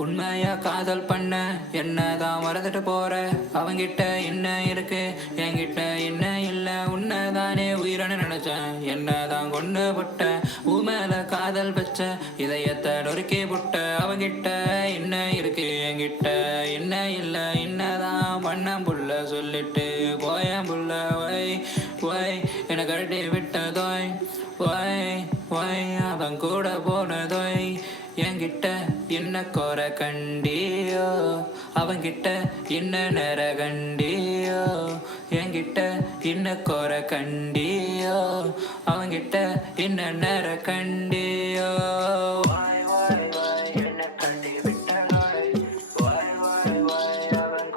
உண்மையா காதல் பண்ண என்னதான் மறந்துட்டு போற. அவங்கிட்ட என்ன இருக்கு என்கிட்ட என்ன இல்ல. உன்னதானே உயிரன்னு நினைச்சேன், என்னதான் கொண்டு புட்ட. உமேல காதல் வச்ச இதயத்தை நொறுக்கி புட்ட. அவங்கிட்ட என்ன இருக்கு என்கிட்ட என்ன இல்ல. என்னதான் பண்ண புள்ள சொல்லிட்டு போயன் புள்ள. ஒய் ஒய் என கட்டி விட்டதோய். ஒய் ஒய் அவன் கூட போனதோய். என்கிட்ட என்ன குற கண்டியோ, அவங்கிட்ட என்ன நேர கண்டியோ. என்கிட்ட என்ன குற கண்டியோ, அவங்கிட்ட என்ன நேர கண்டியோ. வாய் வாய் வாய் என்ன கட்டி விட்டதோய். வாய் வாய் வாய் அவன்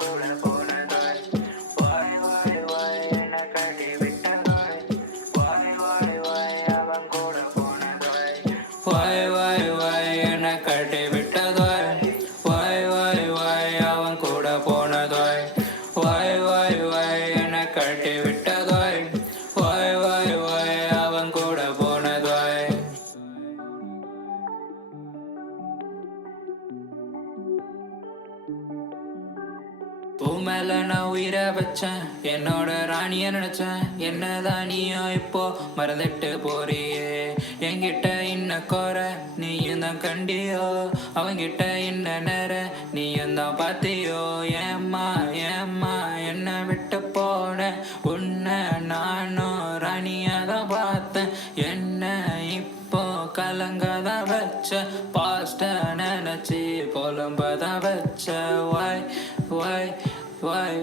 கூட போனதோய். வாய் வாய் வாய் என்ன கட்டி விட்டதோய். வாய் வாய் வாய் அவன் கூட போனதோய். பூமேல நான் உயிரை வச்சேன், என்னோட ராணிய நினைச்சேன். என்னதான் நீயோ இப்போ மறந்துட்டு போறியே. என்கிட்ட இன்ன கோர நீயும் தான் கண்டியோ, அவங்கிட்ட இன்ன நேர நீயும் தான் பார்த்தியோ. ஏம்மா ஏம்மா என்ன விட்டு போன. உன்னை நானும் ராணியா தான் பார்த்தேன். என்ன இப்போ கலங்கதான் வச்ச. பாஸ்ட நினைச்சி புலம்பதான் வச்ச. வாய் வாய் why